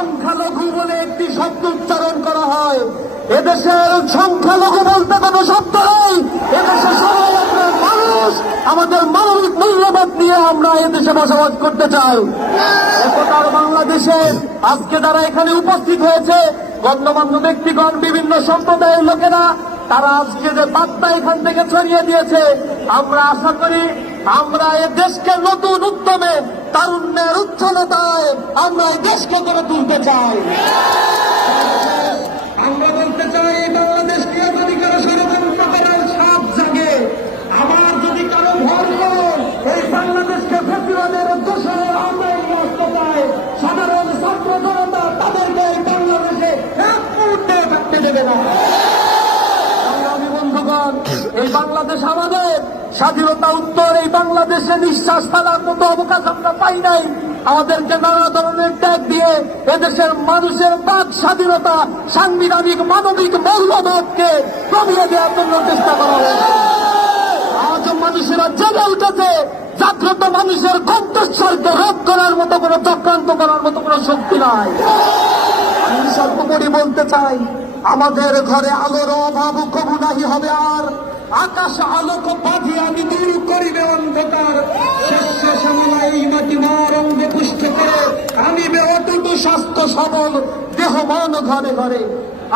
সংখ্যালঘু বলে একটি শব্দ উচ্চারণ করা হয়। এদেশের সংখ্যালঘু বলতে কোনো শব্দ নেই। এদেশে সবাই আমরা মানুষ, আমাদের মানবিক মূল্যবোধ নিয়ে আমরা এদেশে বসবাস করতে চাই। একতার বাংলাদেশে আজকে যারা এখানে উপস্থিত হয়েছে, গণ্যমান্য ব্যক্তিগণ, বিভিন্ন সম্প্রদায়ের লোকেরা, তারা আজকে যে বার্তা এখান থেকে ছড়িয়ে দিয়েছে, আমরা আশা করি আমরা এ দেশকে নতুন উদ্যমে, তারুণ্যের উচ্ছলতায় আমরা এই দেশকে গড়ে তুলতে চাই। আমরা বলতে চাই, এই বাংলাদেশকে যদি কারো ষড়যন্ত্র করার সাপ জাগে, আবার যদি কারো ভর করো এই বাংলাদেশকে প্রতিরোধের দোষর আমরা নষ্ট পাই, সাধারণ ছাত্র জনতা তাদেরকে এই বাংলাদেশে এক মুহূর্তে থাকতে দেবে না। বন্ধুগণ, এই বাংলাদেশ আমাদের স্বাধীনতা উত্তর এই বাংলাদেশে নিঃশ্বাস ফেলার মতো অবকাশ আমরা পাই নাই। আমাদেরকে নানা ধরনের ত্যাগ দিয়ে এদেশের মানুষের বাক স্বাধীনতা, সাংবিধানিক মানবিক মৌলবোধকে কমিয়ে দেওয়ার জন্য চেষ্টা করা হয়েছে। আজ মানুষেরা জেগে উঠেছে, জাগ্রত মানুষের কণ্ঠস্বরকে রোধ করার মতো কোনো চক্রান্ত করার মতো কোনো শক্তি নাই। আমি সর্বোপরি বলতে চাই, আমাদের ঘরে আলোর অভাব কবু নাহি হবে আর, আকাশ আলোক বাঁধিয়ে আমি দূর করিবে অন্ধকার, শস্য শ্যামলা এই মাটি মার অঙ্গ পুষ্ট করে আমি অটুট স্বাস্থ্য সবল দেহ মন ঘরে ঘরে।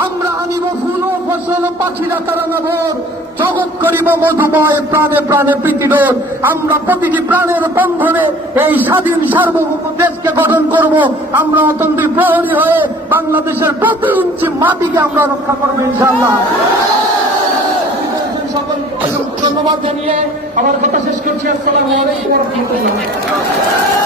আমরা আনিব ফুল ও ফসল, পাখিরা তারা নভর, জগৎ করিব মধুময়, প্রাণে প্রাণে প্রীতিরোধ। আমরা প্রতিটি প্রাণের বন্ধনে এই স্বাধীন সার্বভৌম দেশকে গঠন করব। আমরা অতন্ত্রী প্রহরী হয়ে বাংলাদেশের প্রতি ইঞ্চি মাটিকে আমরা রক্ষা করবো ইনশাআল্লাহ। সকল ধন্যবাদ জানিয়ে আমার কথা শেষ করছি। আসসালামু আলাইকুম ওয়া রাহমাতুল্লাহ।